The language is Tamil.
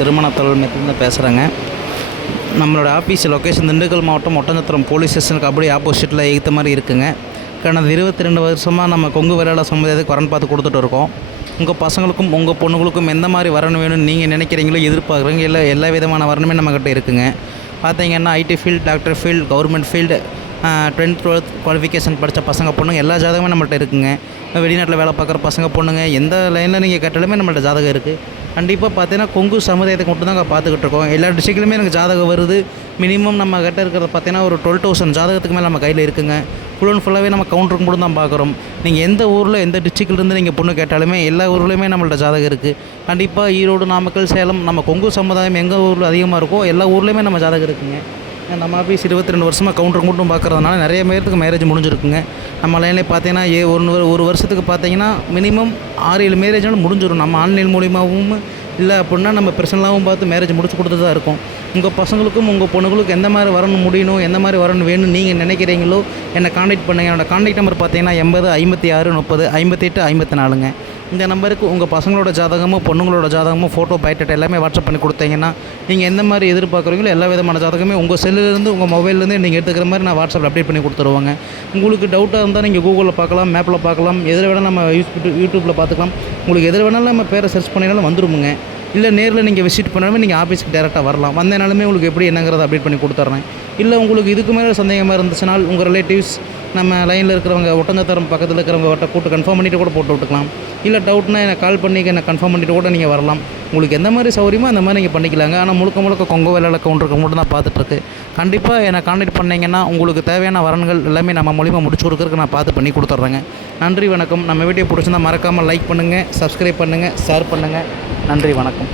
திருமண தலைமையிலேருந்து பேசுகிறேங்க. நம்மளோட ஆஃபீஸ் லொக்கேஷன் திண்டுக்கல் மாவட்டம் ஒட்டஞ்சத்திரம் போலீஸ் ஸ்டேஷனுக்கு அப்படியே ஆப்போசிட்டில் எய்த்த மாதிரி இருக்குங்க. கடந்த 22 வருஷமாக நம்ம கொங்கு வேளாள சமுதாயத்துக்கு வரன் பார்த்து கொடுத்துட்டு இருக்கோம். உங்கள் பசங்களுக்கும் உங்கள் பொண்ணுங்களுக்கும் எந்த மாதிரி வரணும் வேணும்னு நீங்கள் நினைக்கிறீங்களோ எதிர்பார்க்குறீங்க இல்லை எல்லா விதமான வரணுமே நம்மக்கிட்ட இருக்குங்க. பார்த்தீங்கன்னா IT field, doctor field, government field, 10th 12th qualification படித்த பசங்க பொண்ணுங்க எல்லா ஜாதகமும் நம்மள்ட்ட இருக்குங்க. வெளிநாட்டில் வேலை பார்க்குற பசங்க பொண்ணுங்க எந்த லைனில் நீங்கள் கேட்டாலுமே நம்மள்ட்ட ஜாதகம் இருக்குது. கண்டிப்பாக பார்த்தீங்கன்னா கொங்கு சமுதாயத்துக்கு மட்டும் தான் பார்த்துக்கிட்டு இருக்கோம். எல்லா டிஸ்ட்ரிக்ட்லையுமே எனக்கு ஜாதகம் வருது. மினிமம் நம்ம கிட்ட இருக்கிறத பார்த்தீங்கன்னா ஒரு 12,000 ஜாதகத்துக்கு மேலே நம்ம கையில் இருக்குங்க. ஃபுல் அண்ட் ஃபுல்லாகவே நம்ம கவுண்டருக்கு மட்டும் தான் பார்க்குறோம். நீங்கள் எந்த ஊரில் எந்த டிஸ்ட்ரிக்ட்லேருந்து நீங்கள் பொண்ணு கேட்டாலுமே எல்லா ஊர்லேயுமே நம்மள்ட்ட ஜாதகம் இருக்குது. கண்டிப்பாக ஈரோடு, நாமக்கல், சேலம், நம்ம கொங்கு சமுதாயம் எங்கள் ஊரில் அதிகமாக இருக்கோ எல்லா ஊர்லேயுமே நம்ம ஜாதகம் இருக்குங்க. நம்ம ஆஃபீஸ் 22 வருஷமாக கவுண்டருக்கு மட்டும் பார்க்குறதுனால நிறைய பேருக்கு மேரேஜ் முடிஞ்சிருக்குங்க. நம்ம லைன்லேயே பார்த்தீங்கன்னா ஒரு வருஷத்துக்கு பார்த்தீங்கன்னா மினிமம் 6-7 மேரேஜாலும் முடிஞ்சிடும். நம்ம ஆன்லைன் மூலியமாகவும் இல்லை அப்படின்னா நம்ம பர்சனலாகவும் பார்த்து மேரேஜ் முடிச்சு கொடுத்து தான் இருக்கோம். உங்கள் பசங்களுக்கும் உங்கள் பொண்ணுங்களுக்கும் எந்த மாதிரி வரணும் முடியணும், எந்த மாதிரி வரணும் வேணும்னு நீங்கள் நினைக்கிறீங்களோ என்னை காண்டாக்ட் பண்ணுங்கள். என்னோடய காண்டாக்ட் நம்பர் பார்த்தீங்கன்னா 80 56 30 58 54ங்க. இந்த நம்பருக்கு உங்கள் பசங்களோட ஜாதகமும் பொண்ணுங்களோட ஜாதகமும் ஃபோட்டோ பைட்டட் எல்லாமே வாட்ஸ்அப் பண்ணி கொடுத்தீங்கன்னா நீங்கள் எந்த மாதிரி எதிர்பார்க்குறீங்களோ எல்லா விதமான ஜாதகமே உங்கள் செல்லுலேருந்து உங்கள் மொபைல்லேருந்து நீங்கள் எடுத்துக்கிற மாதிரி நான் வாட்ஸ்அப்பில் அப்டேட் பண்ணி கொடுத்துருவாங்க. உங்களுக்கு டவுட்டாக இருந்தால் நீங்கள் கூகுளில் பார்க்கலாம், மேப்பில் பார்க்கலாம், எதில் வேணால் நம்ம யூடியூப்பில் பார்த்துக்கலாம். உங்களுக்கு எதில் வேணாலும் நம்ம பேரை சர்ச் பண்ணினாலும் வந்துருமுங்க. இல்லை நேரில் நீங்கள் விசிட் பண்ணாலுமே நீங்கள் ஆஃபீஸ்க்கு டேரெக்டாக வரலாம். வந்தேனாலுமே உங்களுக்கு எப்படி என்னங்கிறத அப்டேட் பண்ணி கொடுத்துட்றேன். இல்லை உங்களுக்கு இதுக்கு மேலே சந்தேகமாக இருந்துச்சுனால் உங்கள் ரிலேட்டிவ்ஸ் நம்ம லைனில் இருக்கிறவங்க ஒட்டஞ்சத்திரம் பக்கத்தில் இருக்கிறவங்க கூட்டு கன்ஃபார்ம் பண்ணிவிட்டு கூட போட்டு விட்டுக்கலாம். இல்லை டவுட்னா எனக்கு கால் பண்ணி என்னை கன்ஃபார்ம் பண்ணிவிட்டு கூட நீங்கள் வரலாம். உங்களுக்கு எந்த மாதிரி சௌகரியமோ அந்த மாதிரி நீங்கள் பண்ணிக்கலாங்க. ஆனால் முழுக்க கொங்கு வேளாள கவுண்டருக்கு மட்டும் தான் பார்த்துட்ருக்கு. கண்டிப்பாக என்னை கான்டாக்ட் பண்ணிங்கன்னா உங்களுக்கு தேவையான வரன்கள் எல்லாமே நம்ம மூலிமா முடிச்சு கொடுக்குறதுக்கு நான் பார்த்து பண்ணி கொடுத்துட்றேங்க. நன்றி, வணக்கம். நம்ம வீடியோ பிடிச்சிருந்தால் மறக்காமல் லைக் பண்ணுங்கள், சப்ஸ்கிரைப் பண்ணுங்கள், ஷேர் பண்ணுங்கள். நன்றி, வணக்கம்.